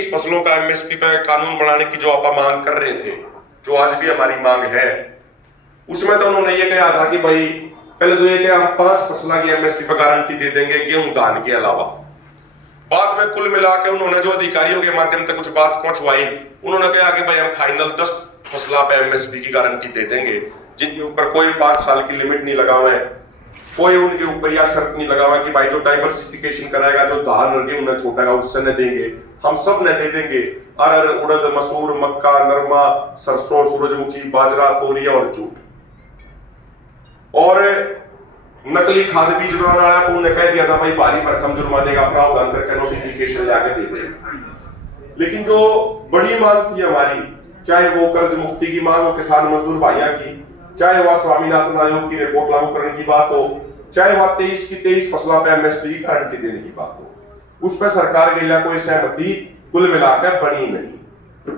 23 फसलों का एमएसपी पे कानून बनाने की जो आप मांग कर रहे थे, जो आज भी हमारी मांग है, उसमें तो उन्होंने ये कहा था कि भाई पहले तो ये कि हम 5 फसलों की एमएसपी पे गारंटी दे देंगे गेहूं धान के अलावा। बाद में कुल मिला के उन्होंने जो अधिकारियों के माध्यम से कुछ बात पहुंचवाई, उन्होंने कहा कि भाई हम फाइनल 10 फसलों पे एमएसपी की गारंटी दे देंगे, जिनके ऊपर कोई 5 साल की लिमिट नहीं लगा हुआ है, कोई उनके ऊपर यह शर्त नहीं लगा हुआ कि भाई जो डाइवर्सिफिकेशन कराएगा, जो धान और गेहूं न छूटेगा उससे न देंगे, हम सब न दे देंगे। अरहर, उड़द, मसूर, मक्का, नरमा, सरसों, सूरजमुखी, बाजरा, तोरिया और जूट। और नकली खाद बीज बनाने वाला को उन्होंने कह दिया था भाई भारी भरकम जुर्माने का प्रावधान करके नोटिफिकेशन लाके दे दे। लेकिन जो बड़ी मांग थी हमारी, चाहे वो कर्ज मुक्ति की मांग हो किसान मजदूर भाइयों की, चाहे वह स्वामीनाथन आयोग की रिपोर्ट लागू करने की बात हो, चाहे वह 23 की 23 फसलों पे एमएसपी की गारंटी देने की बात हो, उस पर सरकार के लिए कोई सहमति कुल मिलाकर बनी नहीं।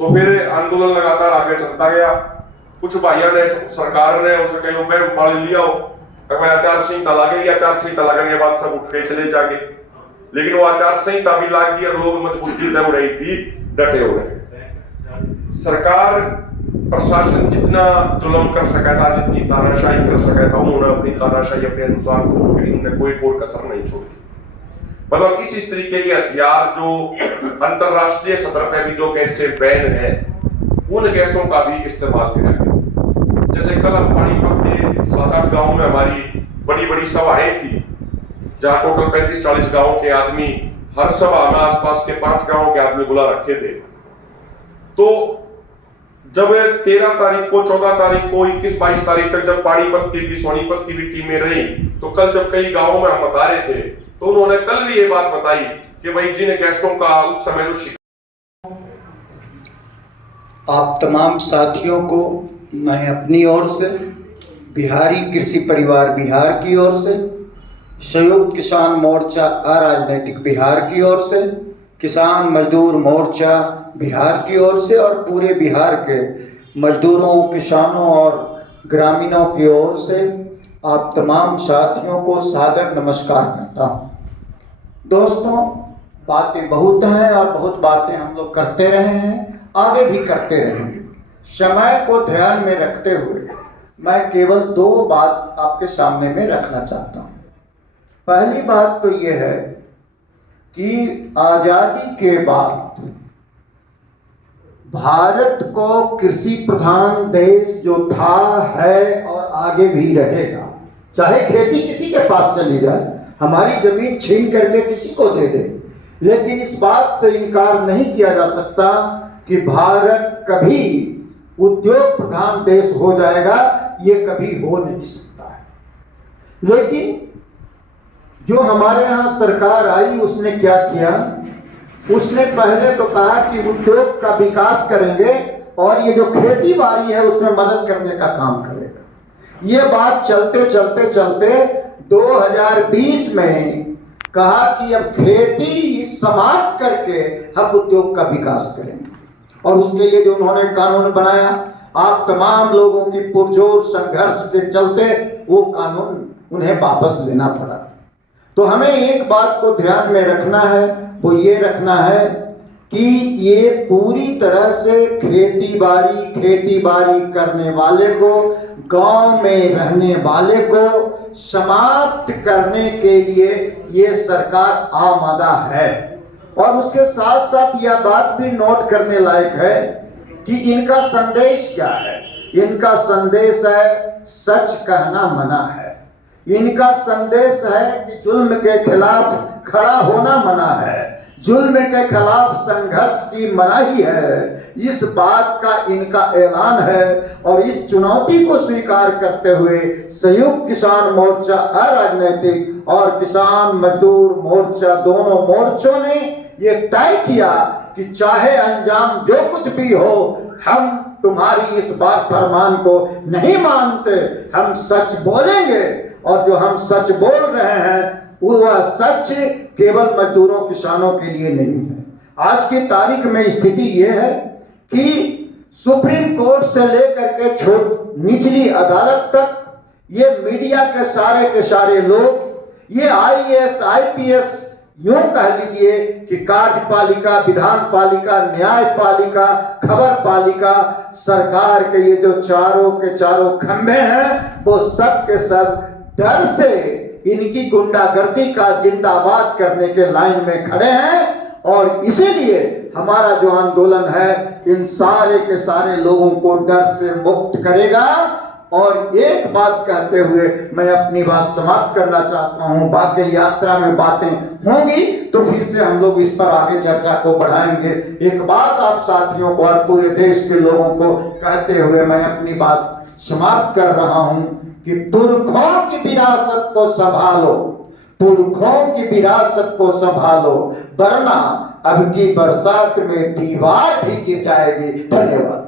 तो फिर आंदोलन लगातार आगे चलता गया। कुछ भाइयों ने, सरकार ने उसे कई रुपए पाल लिया हो, आचार संहिता लागेगी, आचार संहिता लगने के बाद सब उठ के चले जाके, लेकिन वो आचार संहिता भी लाग गई और लोग मजबूती तय हो रही थी, डटे हो रहे। सरकार प्रशासन जितना जुल्म कर सका था, जितनी तानाशाही कर सका था, उन्होंने अपनी तानाशाही अपने अनुसार खूब करी, उन्होंने कोई कसर नहीं छोड़ी। मतलब किसी इस तरीके के हथियार जो अंतरराष्ट्रीय सतह पे भी जो गैस से बैन है, उन गैसों का भी इस्तेमाल किया गया। जैसे कल हम पानीपत के 7-8 गांव में हमारी बड़ी बड़ी सभाएं थी, जहां टोटल 35-40 गांवों के आदमी, हर सभा में आसपास के 5 गांवों के आदमी बुला रखे थे। तो जब 13 तारीख को, 14 तारीख को, 21-22 तारीख तक जब पानीपत की भी, सोनीपत की भी टीमें रही, तो कल जब कई गांवों में हम बता रहे थे, तो उन्होंने कल भी ये बात बताई कि भाई जिन गैसों का उस समय जो आप तमाम साथियों को मैं अपनी ओर से, बिहारी कृषि परिवार बिहार की ओर से, संयुक्त किसान मोर्चा अराजनैतिक बिहार की ओर से, किसान मजदूर मोर्चा बिहार की ओर से और पूरे बिहार के मजदूरों, किसानों और ग्रामीणों की ओर से आप तमाम साथियों को सादर नमस्कार करता हूँ। दोस्तों, बातें बहुत हैं और बहुत बातें हम लोग करते रहे हैं, आगे भी करते रहेंगे। समय को ध्यान में रखते हुए मैं केवल 2 बात आपके सामने में रखना चाहता हूँ। पहली बात तो ये है कि आज़ादी के बाद भारत को कृषि प्रधान देश जो था, है और आगे भी रहेगा। चाहे खेती किसी के पास चली जाए, हमारी जमीन छीन करके किसी को दे दे, लेकिन इस बात से इनकार नहीं किया जा सकता कि भारत कभी उद्योग प्रधान देश हो जाएगा, ये कभी हो नहीं सकता है। लेकिन जो हमारे यहाँ सरकार आई, उसने क्या किया? उसने पहले तो कहा कि उद्योग का विकास करेंगे और ये जो खेती बाड़ी है उसमें मदद करने का काम करेगा। ये बात चलते चलते चलते 2020 में कहा कि अब खेती समाप्त करके हम उद्योग का विकास करेंगे, और उसके लिए जो उन्होंने कानून बनाया, आप तमाम लोगों की पुरजोर संघर्ष के चलते वो कानून उन्हें वापस लेना पड़ा। तो हमें एक बात को ध्यान में रखना है, वो ये रखना है कि ये पूरी तरह से खेती बाड़ी करने वाले को, गांव में रहने वाले को समाप्त करने के लिए ये सरकार आमादा है। और उसके साथ साथ यह बात भी नोट करने लायक है कि इनका संदेश क्या है। इनका संदेश है सच कहना मना है। इनका संदेश है कि जुल्म के खिलाफ खड़ा होना मना है, जुल्म के खिलाफ संघर्ष की मनाही है। इस बात का इनका ऐलान है और इस चुनौती को स्वीकार करते हुए संयुक्त किसान मोर्चा अराजनैतिक और किसान मजदूर मोर्चा, दोनों मोर्चों ने ये तय किया कि चाहे अंजाम जो कुछ भी हो, हम तुम्हारी इस बात फरमान को नहीं मानते, हम सच बोलेंगे। और जो हम सच बोल रहे हैं वह सच केवल मजदूरों किसानों के लिए नहीं है। आज की तारीख में स्थिति यह है कि सुप्रीम कोर्ट से लेकर के निचली अदालत तक ये मीडिया के सारे लोग, ये IAS, IPS यूं कह लीजिए कि कार्यपालिका, विधान पालिका, न्यायपालिका, खबर पालिका, सरकार के ये जो चारों के चारों खंभे हैं, वो सब के सब डर से इनकी गुंडागर्दी का जिंदाबाद करने के लाइन में खड़े हैं। और इसीलिए हमारा जो आंदोलन है इन सारे के सारे लोगों को डर से मुक्त करेगा। और एक बात कहते हुए मैं अपनी बात समाप्त करना चाहता हूं, बाकी यात्रा में बातें होंगी तो फिर से हम लोग इस पर आगे चर्चा को बढ़ाएंगे। एक बात आप साथियों को और पूरे देश के लोगों को कहते हुए मैं अपनी बात समाप्त कर रहा हूं कि पुरखों की विरासत को संभालो, पुरखों की विरासत को संभालो, वरना अब की बरसात में दीवार भी गिर जाएगी। धन्यवाद।